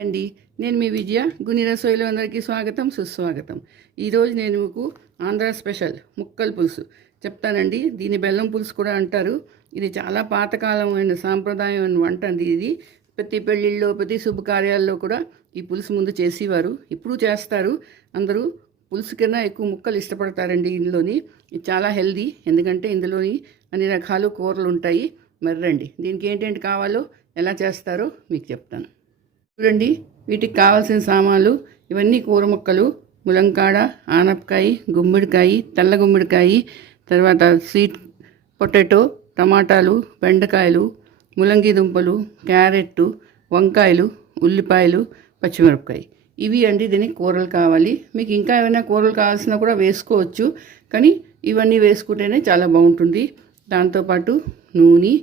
అండి నేను మీ విజయ గుని రసోయిలో అందరికీ స్వాగతం సుస్వాగతం. ఈరోజు నేను మీకు ఆంధ్ర స్పెషల్ ముక్కల పులుసు చెప్తానండి. దీని బెల్లం పులుసు కూడా అంటారు. ఇది చాలా పాతకాలమైన సాంప్రదాయమైన వంట అండి. ఇది ప్రతి పెళ్ళిళ్ళలో ప్రతి శుభకార్యాల్లో కూడా ఈ పులుసు ముందు చేసేవారు, ఇప్పుడు చేస్తారు. అందరూ పులుసు కన్నా ఎక్కువ ముక్కలు ఇష్టపడతారండి. ఇందులోని ఇది చాలా హెల్దీ, ఎందుకంటే ఇందులోని అన్ని రకాలు కూరలు ఉంటాయి. మరి రండి, దీనికి ఏంటేంటి కావాలో ఎలా చేస్తారో మీకు చెప్తాను. చూడండి, వీటికి కావాల్సిన సామాన్లు ఇవన్నీ కూర ముక్కలు: ములంకాడ, ఆనపకాయ, గుమ్మడికాయ, తెల్ల గుమ్మడికాయ, తర్వాత స్వీట్ పొటాటో, టమాటాలు, బెండకాయలు, ములంగి దుంపలు, క్యారెట్, వంకాయలు, ఉల్లిపాయలు, పచ్చిమిరపకాయ. ఇవి అండి దీనికి కూరలు కావాలి. మీకు ఇంకా ఏమైనా కూరలు కావాల్సినా కూడా వేసుకోవచ్చు, కానీ ఇవన్నీ వేసుకుంటేనే చాలా బాగుంటుంది. దాంతోపాటు నూనె,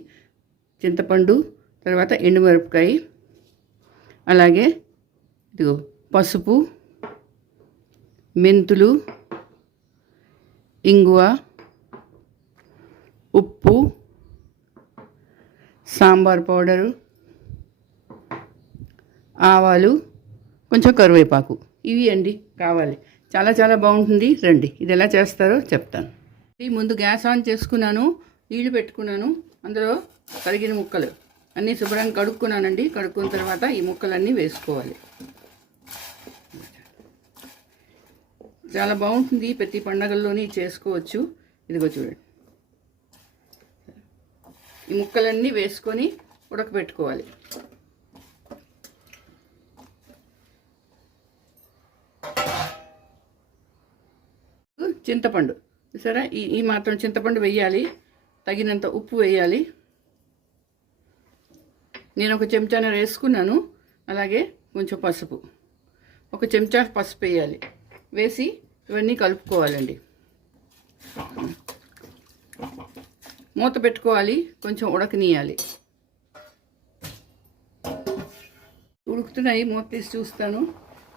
చింతపండు, తర్వాత ఎండుమిరపకాయ, అలాగే ఇదిగో పసుపు, మెంతులు, ఇంగువ, ఉప్పు, సాంబార్ పౌడరు, ఆవాలు, కొంచెం కరివేపాకు. ఇవి అండి కావాలి. చాలా చాలా బాగుంటుంది. రండి, ఇది ఎలా చేస్తారో చెప్తాను. ముందు గ్యాస్ ఆన్ చేసుకున్నాను, నీళ్లు పెట్టుకున్నాను. అందులో కరిగిన ముక్కలు అన్నీ శుభ్రంగా కడుక్కున్నానండి. కడుక్కున్న తర్వాత ఈ ముక్కలన్నీ వేసుకోవాలి. చాలా బాగుంటుంది, ప్రతి పండగల్లోని చేసుకోవచ్చు. ఇదిగో చూడండి, ఈ ముక్కలన్నీ వేసుకొని ఉడకబెట్టుకోవాలి. చింతపండు సరే, ఈ మాత్రం చింతపండు వేయాలి. తగినంత ఉప్పు వేయాలి. నేను ఒక చెంచాన్నర వేసుకున్నాను. అలాగే కొంచెం పసుపు, ఒక చెంచా పసుపు వేయాలి. వేసి ఇవన్నీ కలుపుకోవాలండి. మూత పెట్టుకోవాలి, కొంచెం ఉడకనీయాలి. ఉడుకుతున్నాయి, మూత తీసి చూస్తాను.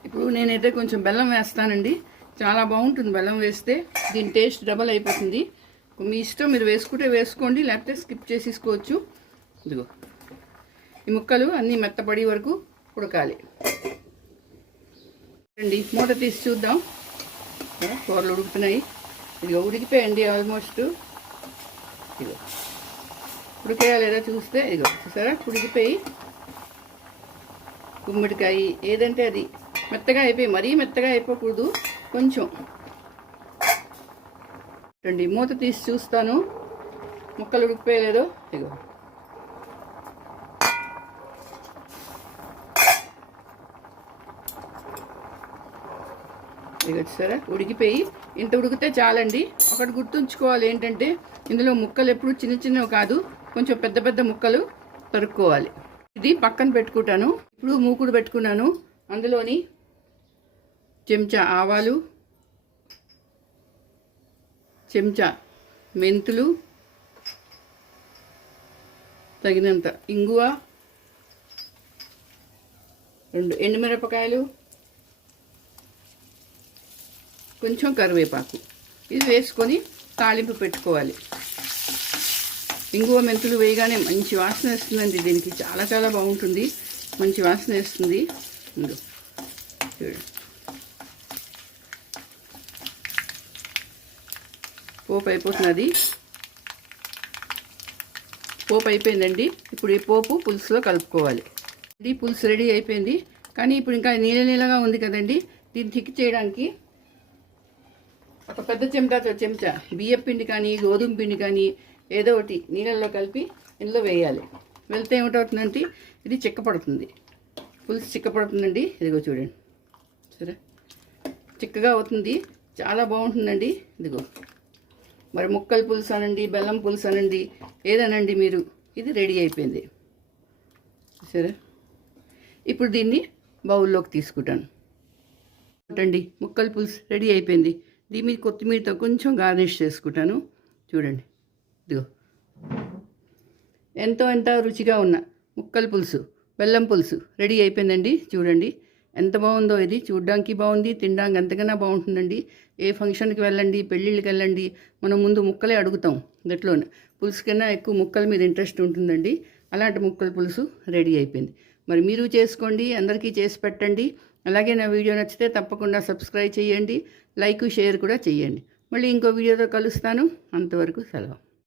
ఇప్పుడు నేనైతే కొంచెం బెల్లం వేస్తానండి. చాలా బాగుంటుంది బెల్లం వేస్తే. దీని టేస్ట్ డబల్ అయిపోతుంది. మీ ఇష్టం, మీరు వేసుకుంటే వేసుకోండి, లేకపోతే స్కిప్ చేసేసుకోవచ్చు. ఇదిగో ఈ ముక్కలు అన్నీ మెత్తపడి వరకు ఉడకాలి. రండి, మూత తీసి చూద్దాం. కూరలు ఉడుకుతున్నాయి. ఇదిగో ఉడికిపోయండి ఆల్మోస్ట్. ఇదిగో ఉడికేయా లేదా చూస్తే, ఇదిగో చూసారా ఉడికిపోయి. గుమ్మడికాయ ఏదంటే అది మెత్తగా అయిపోయి, మరీ మెత్తగా అయిపోకూడదు, కొంచెం. రండి, మూత తీసి చూస్తాను ముక్కలు ఉడికిపోయలేదో. ఇదిగో ఇక వచ్చారా ఉడికిపోయి. ఇంత ఉడికితే చాలండి. ఒకటి గుర్తుంచుకోవాలి ఏంటంటే, ఇందులో ముక్కలు ఎప్పుడు చిన్న చిన్నవి కాదు, కొంచెం పెద్ద పెద్ద ముక్కలు తరుక్కోవాలి. ఇది పక్కన పెట్టుకుంటాను. ఇప్పుడు మూకుడు పెట్టుకున్నాను. అందులోని చెంచా ఆవాలు, చెంచా మెంతులు, తగినంత ఇంగువ, 2 ఎండుమిరపకాయలు, కొంచెం కరివేపాకు. ఇది వేసుకొని తాలింపు పెట్టుకోవాలి. ఇంగువ మెంతులు వేయగానే మంచి వాసన వేస్తుందండి. దీనికి చాలా చాలా బాగుంటుంది, మంచి వాసన వేస్తుంది. చూడండి, పోపు అయిపోతున్నది. పోపు అయిపోయిందండి. ఇప్పుడు ఈ పోపు పులుసులో కలుపుకోవాలి. ఇది పులుసు రెడీ అయిపోయింది. కానీ ఇప్పుడు ఇంకా నీళ్ళ నీళ్ళగా ఉంది కదండి. దీన్ని థిక్ చేయడానికి ఒక పెద్ద చెంచా బియ్యం పిండి కానీ గోధుమ పిండి కానీ ఏదో ఒకటి నీళ్ళల్లో కలిపి ఇందులో వేయాలి. వెళ్తే ఏమిటవుతుందంటే ఇది చిక్కపడుతుంది, పులుసు చిక్కపడుతుందండి. ఇదిగో చూడండి, సరే చిక్కగా అవుతుంది, చాలా బాగుంటుందండి. ఇదిగో మరి ముక్కల పులుసు అనండి, బెల్లం పులుసు అనండి, ఏదనండి మీరు, ఇది రెడీ అయిపోయింది. సరే, ఇప్పుడు దీన్ని బౌల్లోకి తీసుకుంటాను. చూడండి, ముక్కల పులుసు రెడీ అయిపోయింది. దీని మీద కొత్తిమీరతో కొంచెం గార్నిష్ చేసుకుంటాను. చూడండి, ఇదిగో ఎంత రుచిగా ఉన్న ముక్కల పులుసు, బెల్లం పులుసు రెడీ అయిపోయిందండి. చూడండి ఎంత బాగుందో. ఇది చూడడానికి బాగుంది, తినడానికి ఎంతకన్నా బాగుంటుందండి. ఏ ఫంక్షన్కి వెళ్ళండి, పెళ్ళిళ్ళకి వెళ్ళండి, మనం ముందు ముక్కలే అడుగుతాం. గట్లోనే పులుసు కన్నా ఎక్కువ ముక్కల మీద ఇంట్రెస్ట్ ఉంటుందండి. అలాంటి ముక్కల పులుసు రెడీ అయిపోయింది. మరి మీరు చేసుకోండి, అందరికీ చేసి పెట్టండి. అలాగే నా వీడియో నచ్చితే తప్పకుండా సబ్స్క్రైబ్ చేయండి, లైక్ షేర్ కూడా చేయండి. మళ్ళీ ఇంకో వీడియోతో కలుస్తాను. అంతవరకు సెలవు.